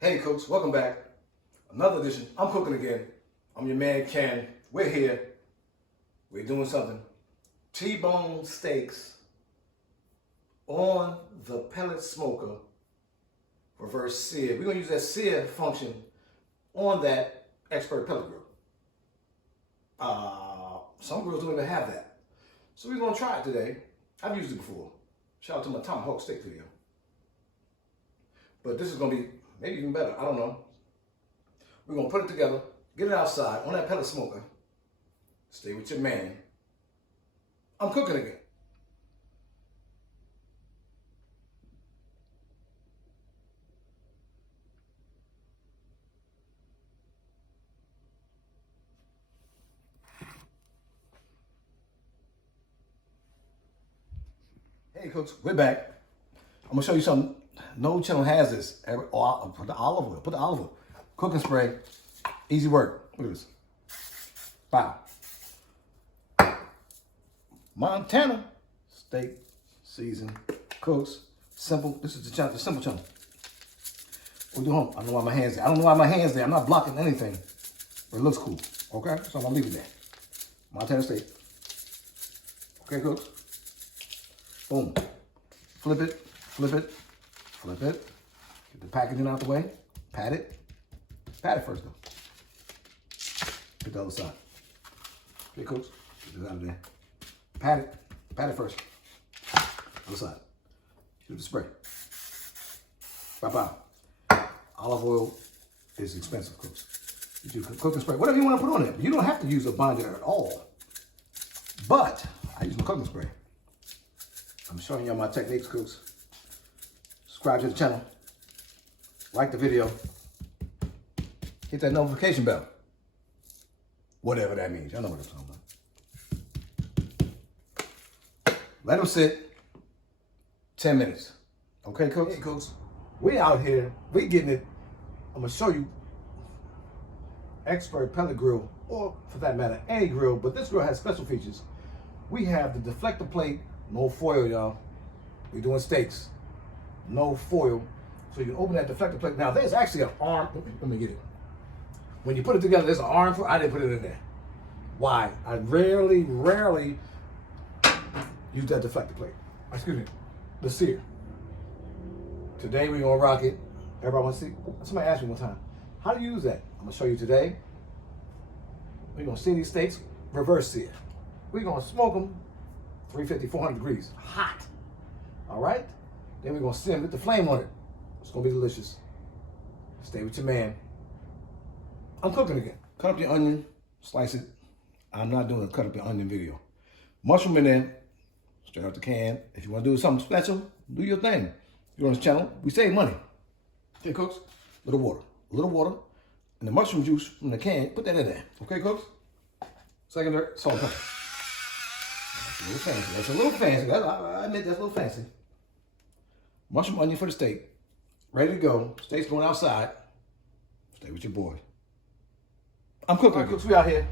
Hey cooks, welcome back. Another edition. I'm cooking again. I'm your man Ken. We're here. We're doing something. T-bone steaks on the pellet smoker reverse sear. We're gonna use that sear function on that expert pellet grill. Some grills don't even have that. So we're gonna try it today. I've used it before. Shout out to my tomahawk steak video. But this is gonna be maybe even better, I don't know. We're gonna put it together, get it outside on that pellet smoker. Stay with your man. I'm cooking again. Hey cooks, we're back. I'm gonna show you something. No channel has this. Put the olive oil. Put the olive oil. Cooking spray. Easy work. Look at this. Bow. Montana steak season cooks. Simple. This is the simple channel. We'll do home. I don't know why my hands there. I don't know why my hands there. I'm not blocking anything. But it looks cool. Okay? So I'm gonna leave it there. Montana steak. Okay, cooks. Boom. Flip it. Flip it. Flip it. Get the packaging out the way. Pat it. Pat it first though. Get the other side. Okay, cooks. Get this out of there. Pat it. Pat it first. Other side. Do the spray. Bow. Olive oil is expensive, cooks. You do cooking spray. Whatever you want to put on it. You don't have to use a binder at all. But I use my cooking spray. I'm showing y'all my techniques, cooks. Subscribe to the channel. Like the video. Hit that notification bell. Whatever that means. Y'all know what I'm talking about. Let them sit 10 minutes. Okay, cooks? Hey, cooks. We out here. We getting it. I'm going to show you expert pellet grill, or for that matter, any grill, but this grill has special features. We have the deflector plate, no foil, y'all. We're doing steaks. No foil. So you can open that deflector plate. Now, there's actually an arm. Let me get it. When you put it together, there's an arm for it. I didn't put it in there. Why? I rarely use that deflector plate. Excuse me, the sear. Today, we're going to rock it. Everybody want to see? Somebody asked me one time, how do you use that? I'm going to show you today. We're going to sear these steaks, reverse sear. We're going to smoke them 350, 400 degrees, hot. All right? Then we're going to sim with the flame on it. It's going to be delicious. Stay with your man. I'm cooking again. Cut up your onion, slice it. I'm not doing a cut up your onion video. Mushroom in there, straight out the can. If you want to do something special, do your thing. You're on this channel, we save money. Okay, cooks? A little water, and the mushroom juice from the can, put that in there. Okay, cooks? Secondary, salt and pepper. That's a little fancy. That's a little fancy. I admit that's a little fancy. Mushroom onion for the steak. Ready to go. Steak's going outside. Stay with your boy. I'm cooking. Right, cooks, we out here.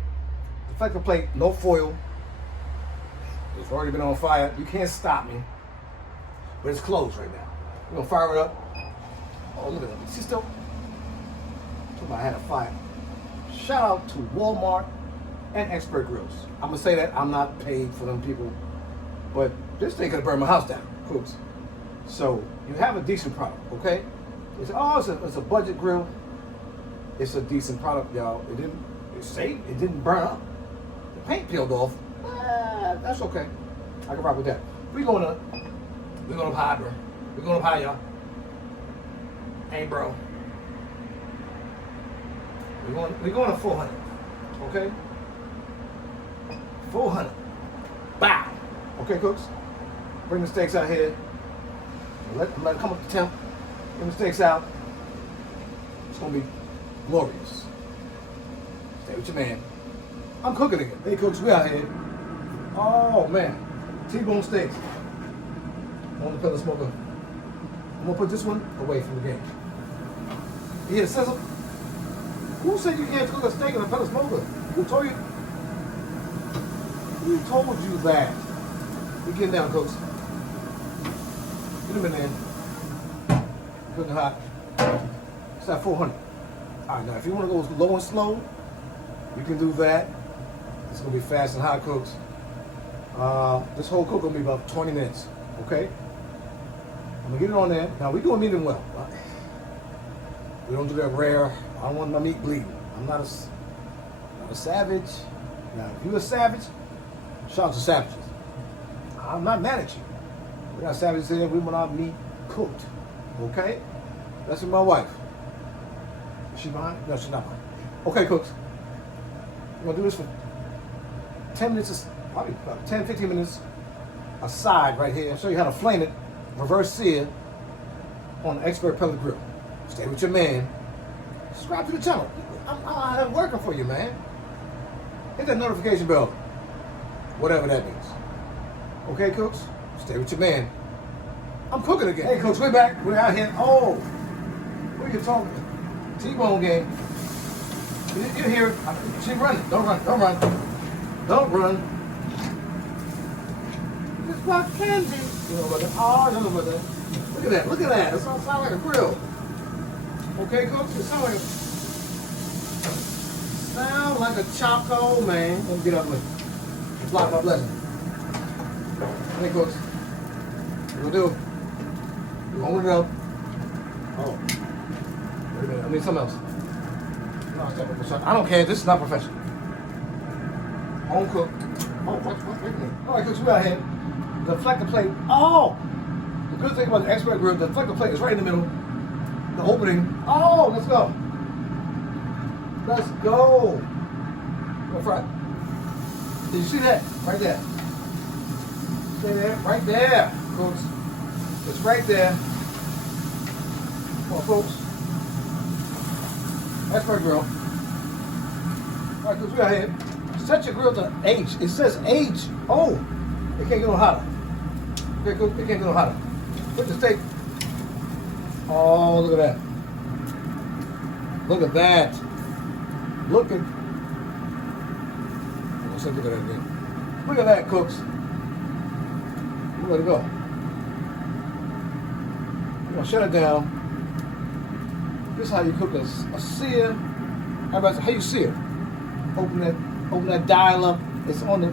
Deflector plate, no foil. It's already been on fire. You can't stop me. But it's closed right now. We're gonna fire it up. Oh, look at that. See still? I had a fire. Shout out to Walmart and Expert Grills. I'm gonna say that I'm not paid for them people, but this thing could burn my house down, cooks. So you have a decent product, okay? It's a budget grill. It's a decent product, y'all. It didn't burn up. The paint peeled off. That's okay. I can rock with that. We're going up high, bro. We're going up high, y'all. Hey, bro. We're going to 400. Okay? 400. Bow. Okay, cooks? Bring the steaks out here. Let it come up to temp. Bring the steaks out. It's going to be glorious. Stay with your man. I'm cooking again. Hey, cooks, we out here. Oh, man. T-bone steaks. On the pellet smoker. I'm going to put this one away from the game. You hear the sizzle? Who said you can't cook a steak in a pellet smoker? Who told you? Who told you that? We getting down, cooks. Get them in there. Cooking hot. It's at 400. All right, now if you want to go low and slow, you can do that. It's gonna be fast and hot cooks. This whole cook gonna be about 20 minutes. Okay. I'm gonna get it on there. Now we doing medium well. Right? We don't do that rare. I don't want my meat bleeding. I'm not a savage. Now, if you're a savage, shout out to savages. I'm not mad at you. We got savages here. We want our meat cooked. Okay? That's with my wife. Is she mine? No, she's not mine. Okay, cooks. We're gonna do this for 10 minutes, probably about 10, 15 minutes aside right here. I'll show you how to flame it, reverse sear on the Expert Pellet Grill. Stay with your man. Subscribe to the channel. I'm working for you, man. Hit that notification bell. Whatever that means. Okay, cooks? Stay with your man. I'm cooking again. Hey, cooks, we're back. We're out here. Oh, what are you talking about? T-bone game. You hear it. She running. Don't run. Don't run. Don't run. It's about candy. You know about that? Oh, I don't know about that. Look at that. Look at that. It sounds like a grill. Okay, cooks? It sound like a choco, man. Let me get up with it. Block my blessing. Hey, cooks. What we'll do? We'll hold it up. Oh. Wait a minute. I need something else. No, I don't care. This is not professional. Home cook. Oh, wait a minute. All right, cooks, we out here. Deflect the plate. Oh! The good thing about the Expert Grill, the deflect the plate is right in the middle. The opening. Oh, let's go. Let's go. Go front. Did you see that? Right there. See there? Right there, folks. It's right there. Come on, folks. Expert Grill. All right, folks, we out here. Set your grill to H. It says H. Oh, it can't get no hotter. Okay, cook. It can't get no hotter. Put the steak. Oh, look at that. Look at that. Look at. Let's look at that again. Look at that, cooks. We're ready to go. I'm gonna shut it down. This is how you cook a sear. Everybody say, how you sear? Open that dial up. It's on the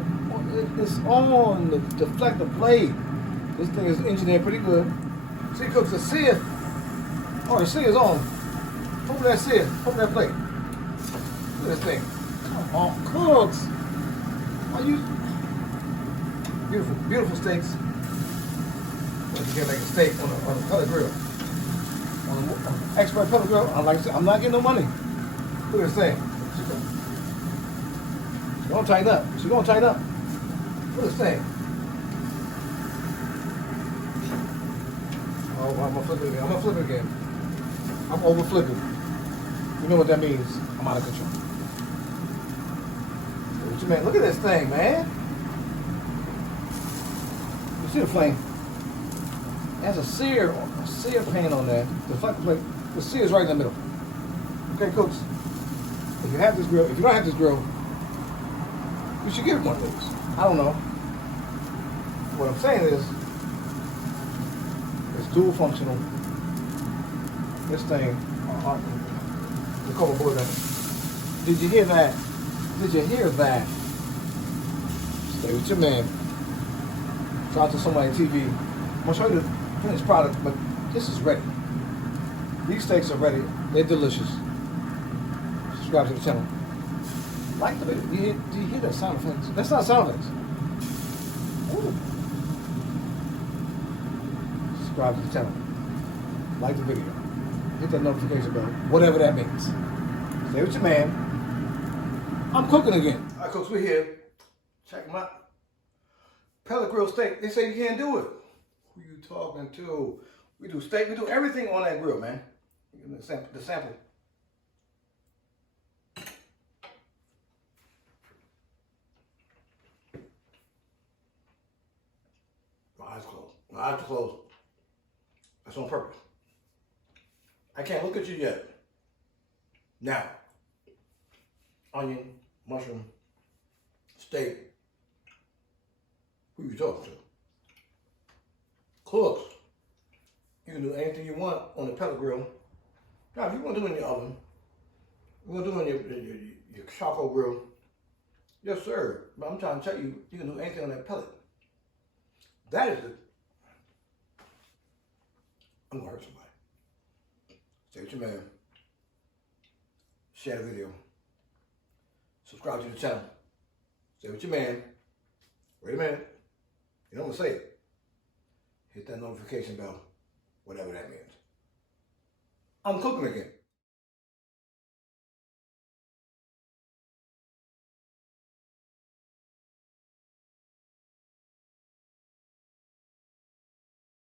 deflector blade. This thing is engineered pretty good. See, cooks, the sear. Oh, the sear is on. Open that sear. Open that plate. Look at this thing. Come on, cooks. Are you beautiful, beautiful steaks? You get like a steak on a pellet grill. On an Expert Pellet Grill. I'm not getting no money. Look at this thing. She's gonna tighten up. She's gonna tighten up. Look at this thing. Oh, I'm gonna flip it again. I'm gonna flip it again. I'm over flipping. You know what that means? I'm out of control. What you mean? Look at this thing, man. You see the flame? It has a sear pan on there. The sear is right in the middle. Okay, cooks. If you have this grill, if you don't have this grill, you should get one of these. I don't know. What I'm saying is, it's dual functional. This thing, the Commodore. Did you hear that? Did you hear that? Stay with your man. Shout out to somebody on TV. I'm gonna show you the finished product, but this is ready. These steaks are ready. They're delicious. Subscribe to the channel. Like the video. Do you hear that sound effects? That's not sound effects. Ooh. Subscribe to the channel. Like the video. Hit that notification bell. Whatever that means. Stay with your man. I'm cooking again. All right, cooks, we're here. Check them out. Pellet grill steak. They say you can't do it. Who you talking to? We do steak. We do everything on that grill, man. The sample. My eyes closed. My eyes are closed. That's on purpose. I can't look at you yet. Now, onion, mushroom, steak. Who you talking to? Cooks. You can do anything you want on the pellet grill. Now, if you want to do it in your oven, you want to do it in your charcoal grill, yes, sir. But I'm trying to tell you, you can do anything on that pellet. That is the. I'm gonna hurt somebody. Stay with your man. Share the video. Subscribe to the channel. Stay with your man. Wait a minute. You know what I'm gonna say? Hit that notification bell, whatever that means. I'm cooking again.